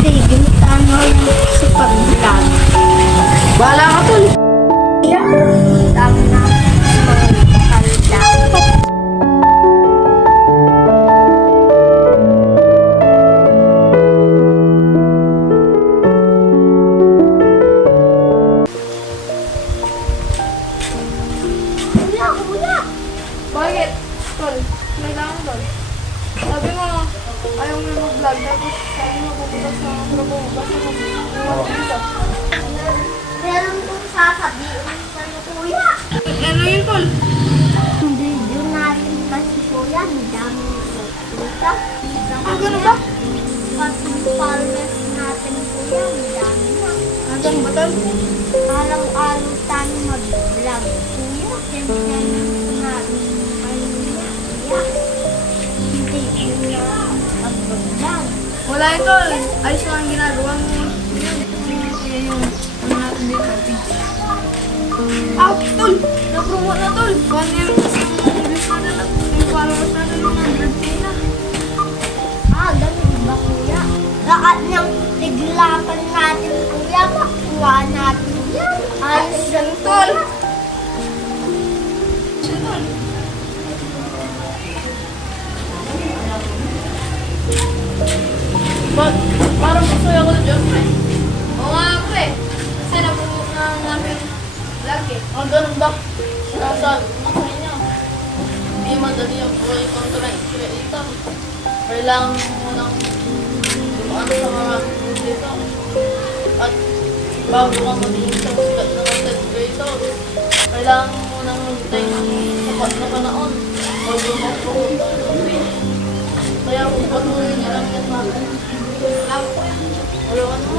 kasi gimutaan mo yung sa pag-vlog. Wala ka tol. Yeah. Tama na. Bakit? Tol, may lang tol. Sabi ayaw mo mag-vlog. Tapos sabi mo pupunta sa mo. Basta mo, Oo. dito. Meron kong sasabihin sa kuya. Ano yun, tol? Yung video natin kasi kuya, ang dami nagkita. Ah, ganun ba? Pati followers natin kuya, ang dami na. Andiyan ba, tol? Araw-araw tayo mag-vlog kuya. Kaya Wala tol. Ayos lang ang ginagawa mo. Ano. Ah, tol! Na-promote na, tol. Kung ano parang masaya ko na dyan, pre? Oo nga, pre. Kasi napromote na namin vlog eh. Ang ganun ba? Nasa, nasa inyo. Hindi madali ang buhay content creator. Kailangan mo munang dumaan sa mga dito. At bago ka maging isang sikat na content creator, kailangan mo munang magtay ng sapat na panahon bago mag-promote ng 어려웠나?